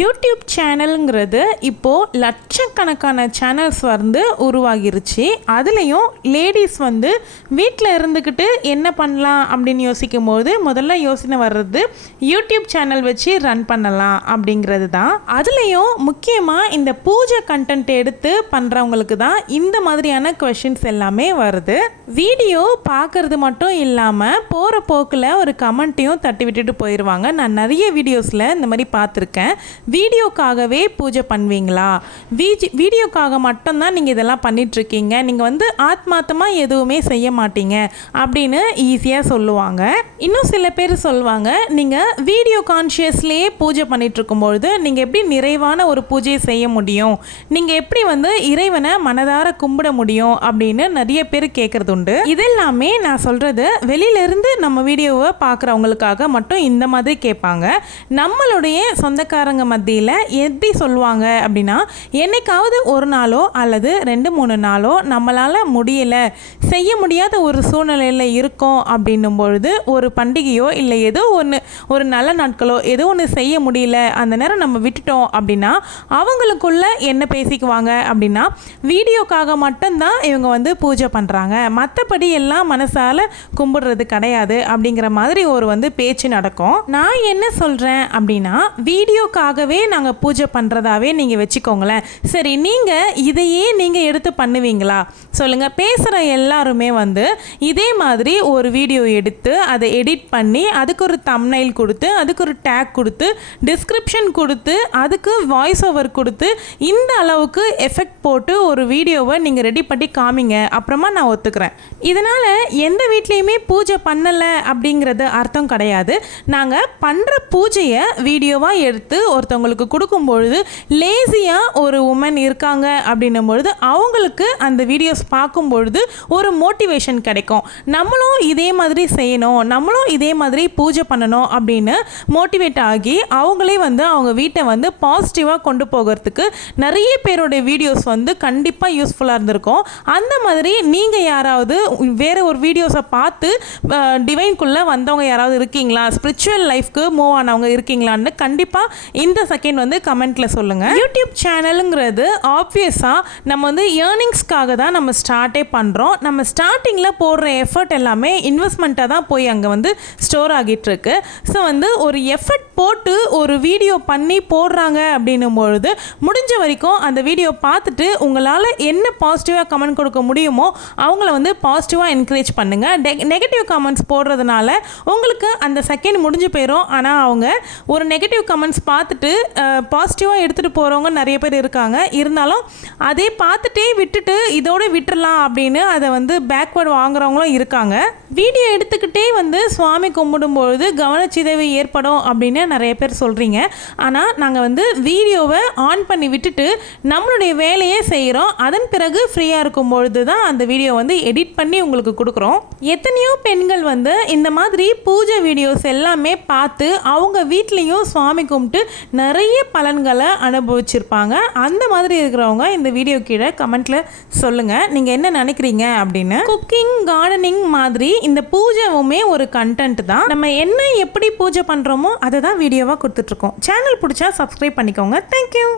YouTube சேனலுங்கிறது இப்போது லட்சக்கணக்கான channels வந்து உருவாகிருச்சு. அதுலேயும் லேடிஸ் வந்து வீட்டில் இருந்துக்கிட்டு என்ன பண்ணலாம் அப்படின்னு யோசிக்கும் போது முதல்ல யோசனை வர்றது யூடியூப் சேனல் வச்சு ரன் பண்ணலாம் அப்படிங்கிறது தான். அதுலேயும் முக்கியமாக இந்த பூஜை கண்டென்ட் எடுத்து பண்ணுறவங்களுக்கு தான் இந்த மாதிரியான கொஷின்ஸ் எல்லாமே வருது. வீடியோ பார்க்குறது மட்டும் இல்லாமல் போகிற போக்கில் ஒரு கமெண்ட்டையும் தட்டி விட்டுட்டு போயிடுவாங்க. நான் நிறைய வீடியோஸில் இந்த மாதிரி பார்த்துருக்கேன். வீடியோக்காகவே பூஜை பண்ணுவீங்களா, வீடியோக்காக மட்டும்தான் நீங்கள் இதெல்லாம் பண்ணிகிட்ருக்கீங்க, நீங்கள் வந்து ஆத்மார்த்தமாக எதுவுமே செய்ய மாட்டீங்க அப்படின்னு ஈஸியாக சொல்லுவாங்க. இன்னும் சில பேர் சொல்லுவாங்க, நீங்கள் வீடியோ கான்ஷியஸ்லேயே பூஜை பண்ணிகிட்ருக்கும்பொழுது நீங்கள் எப்படி நிறைவான ஒரு பூஜையை செய்ய முடியும், நீங்கள் எப்படி வந்து இறைவனை மனதார கும்பிட முடியும் அப்படின்னு நிறைய பேர் கேட்குறது உண்டு. இதெல்லாமே நான் சொல்கிறது வெளியிலேருந்து நம்ம வீடியோவை பார்க்குறவங்களுக்காக மட்டும் இந்த மாதிரி கேட்பாங்க. நம்மளுடைய சொந்தக்காரங்க மத்தியில் எப்படி சொல்லுவாங்க அப்படின்னா, என்னைக்காவது ஒரு நாளோ அல்லது 2-3 நாளோ நம்மளால் முடியலை, செய்ய முடியாத ஒரு சூழ்நிலையில் இருக்கோம் அப்படின்னும் பொழுது ஒரு பண்டிகையோ இல்லை ஏதோ ஒன்று, ஒரு நல்ல நாட்களோ ஏதோ ஒன்று செய்ய முடியல, அந்த நேரம் நம்ம விட்டுட்டோம் அப்படின்னா அவங்களுக்குள்ள என்ன பேசிக்குவாங்க அப்படின்னா, வீடியோக்காக மட்டும்தான் இவங்க வந்து பூஜை பண்ணுறாங்க, மற்றபடி எல்லாம் மனசால் கும்பிடுறது கிடையாது அப்படிங்கிற மாதிரி ஒரு வந்து பேச்சு நடக்கும். நான் என்ன சொல்கிறேன் அப்படின்னா, வீடியோக்காகவே நாங்கள் பூஜை பண்ணுறதாவே நீங்கள் வச்சுக்கோங்களேன். சரி, நீங்கள் இதையே நீங்கள் எடுத்து பண்ணுவீங்களா சொல்லுங்கள். பேசுகிற எல்லாருமே வந்து இதே மாதிரி ஒரு வீடியோ எடுத்து அதை எடிட் பண்ணி அதுக்கு ஒரு தம்ப்நெயில் கொடுத்து அதுக்கு ஒரு டேக் கொடுத்து டிஸ்கிரிப்ஷன் கொடுத்து அதுக்கு வாய்ஸ் ஓவர் கொடுத்து இந்த அளவுக்கு எஃபெக்ட் போட்டு ஒரு வீடியோவை நீங்கள் ரெடி பண்ணி காமிங்க, அப்புறமா நான் ஒத்துக்கிறேன். இதனால் எந்த வீட்லேயுமே பூஜை பண்ணலை அப்படிங்கிறது அர்த்தம் கிடையாது. நாங்கள் பண்ணுற பூஜையை வீடியோவாக எடுத்து ஒருத்தவங்களுக்கு கொடுக்கும்பொழுது லேசியாக ஒரு உமன் இருக்காங்க அப்படின்னும் பொழுது அவங்களுக்கு அந்த வீடியோஸ் பார்க்கும்பொழுது ஒரு மோட்டிவேஷன் கிடைக்கும். நம்மளும் இதே மாதிரி செய்யணும், நம்மளும் இதே மாதிரி பூஜை பண்ணணும் அப்படின்னு மோட்டிவேட் ஆகி அவங்களே வந்து அவங்க வீட்டை வந்து பாசிட்டிவாக கொண்டு போகிறதுக்கு நிறைய பேருடைய வீடியோஸ் வந்து கண்டிப்பாக யூஸ்ஃபுல்லாக இருந்திருக்கும். அந்த மாதிரி நீங்கள் யாராவது வேறு ஒரு வீடியோஸை பார்த்து டிவைன்குள்ளே வந்தவங்க யாராவது இருக்கீங்களா, ஸ்பிரிச்சுவல் லைஃப்க்கு மூவ் ஆனவங்க இருக்கீங்களான்னு கண்டிப்பாக இந்த செகண்ட் வந்து கமெண்ட்டில் சொல்லுங்கள். யூடியூப் சேனலுங்கிறது ஆப்வியஸாக நம்ம வந்து ஏர்னிங்ஸ்க்காக தான் நம்ம ஸ்டார்ட்டே பண்ணுறோம். நம்ம ஸ்டார்டிங்கில் போடுற எஃபர்ட் எல்லாமே இன்வெஸ்ட்மெண்ட்டாக தான் போய் அங்கே வந்து ஸ்டோர் ஆகிட்டுருக்கு. ஸோ வந்து ஒரு எஃபர்ட் போட்டு ஒரு வீடியோ பண்ணி போடுறாங்க அப்படின்னும் பொழுது முடிஞ்ச வரைக்கும் அந்த வீடியோ பார்த்துட்டு உங்களால் என்ன பாசிட்டிவாக கமெண்ட் கொடுக்க முடியுமோ அவங்கள வந்து பாசிட்டிவாக என்கரேஜ் பண்ணுங்கள். நெகட்டிவ் கமெண்ட்ஸ் போடுறதுனால உங்களுக்கு அந்த செகண்ட் முடிஞ்சு போயிடும். ஆனால் அவங்க ஒரு நெகட்டிவ் கமெண்ட்ஸ் பார்த்துட்டு பாசிட்டிவாக எடுத்துகிட்டு போகிறவங்க நிறைய பேர் இருக்காங்க. இருந்தாலும் அதே பார்த்துட்டே விட்டுட்டு இதோடு விட்டுறலாம் அப்படின்னு அதை வந்து பேக்வேர்டு வாங்குறவங்களும் இருக்காங்க. வீடியோ எடுத்துக்கிட்டே வந்து சுவாமி கும்பிடும்பொழுது கவனச்சிதைவு ஏற்படும் அப்படின்னு நிறைய பேர் சொல்கிறீங்க. ஆனால் நாங்கள் வந்து வீடியோவை ஆன் பண்ணி விட்டுட்டு நம்மளுடைய வேலையே செய்கிறோம். அதன் பிறகு ஃப்ரீயாக இருக்கும் பொழுது தான் அந்த வீடியோ வந்து எடிட் பண்ணி உங்களுக்கு கொடுக்குறோம். எத்தனையோ பெண்கள் வந்து இந்த மாதிரி பூஜை வீடியோஸ் எல்லாமே பார்த்து அவங்க வீட்லேயும் சுவாமி கும்பிட்டு நிறைய பலன்களை அனுபவிச்சிருப்பாங்க. அந்த மாதிரி இருக்கிறவங்க இந்த வீடியோ கீழே கமெண்ட்டில் சொல்லுங்கள் நீங்கள் என்ன நினைக்கிறீங்க அப்படின்னு. குக்கிங், கார்டனிங் மாதிரி இந்த பூஜைவுமே ஒரு கண்டென்ட் தான். நம்ம என்ன எப்படி பூஜை பண்ணுறோமோ அதை தான் வீடியோவாக கொடுத்துட்ருக்கோம். சேனல் பிடிச்சா சப்ஸ்கிரைப் பண்ணிக்கோங்க. தேங்க்யூ.